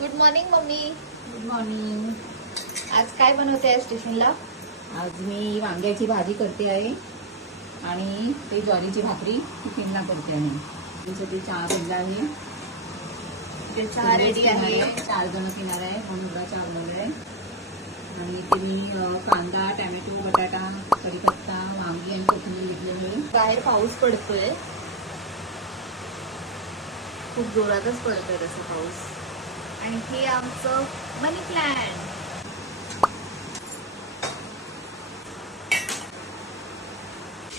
Good morning mummy. Good morning. आज काय बनवते आहे टिफिनला? आज मी वांग्याची भाजी करते आहे आणि ते ज्वारीची भाकरी टिफिनला करते आहे. त्यासाठी चहा बनला आहे. ते चहा रेडी आहे. 4 जण पिणार आहे म्हणून एवढा चहा बनवला आहे. आणि ते मी कांदा, टॅमॅटो, बटाटा, कढीपत्ता, वांगी आणि कोथिंबीर घेतलेली आहे. बाहेर पाऊस पडतोय, खूप जोरातच पडतोय तसा पाऊस. आणि हे आमचं मनी प्लांट.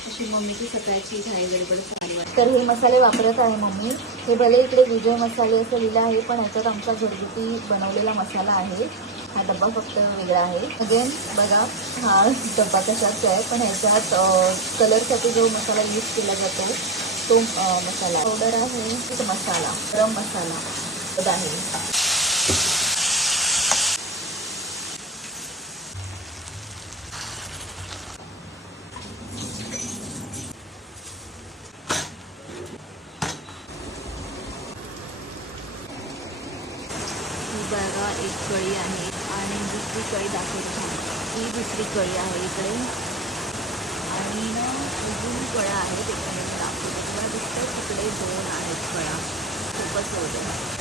अशी मम्मीची सकाळची घाई गडबड चालू आहे. तर हे मसाले वापरत आहे मम्मी. हे भले इकडे विजय मसाले असं लिहिलं आहे, पण ह्याच्यात आमचा घरगुती बनवलेला मसाला आहे. हा डब्बा फक्त वेगळा आहे. अगेन बघा, हा डब्बा कशाच आहे, पण ह्याच्यात कलरसाठी जो मसाला यूज केला जातो तो मसाला पावडर आहे. तो मसाला गरम मसाला आहे. बघा, एक कळी आहे आणि दुसरी कळी दाखवते. ही दुसरी कळी आहे इकडे, आणि ना अजून कळ्या आहेत इकडे दाखवते. मला दिसतं तिकडे 2 आहेत कळ्या. खूपच होते.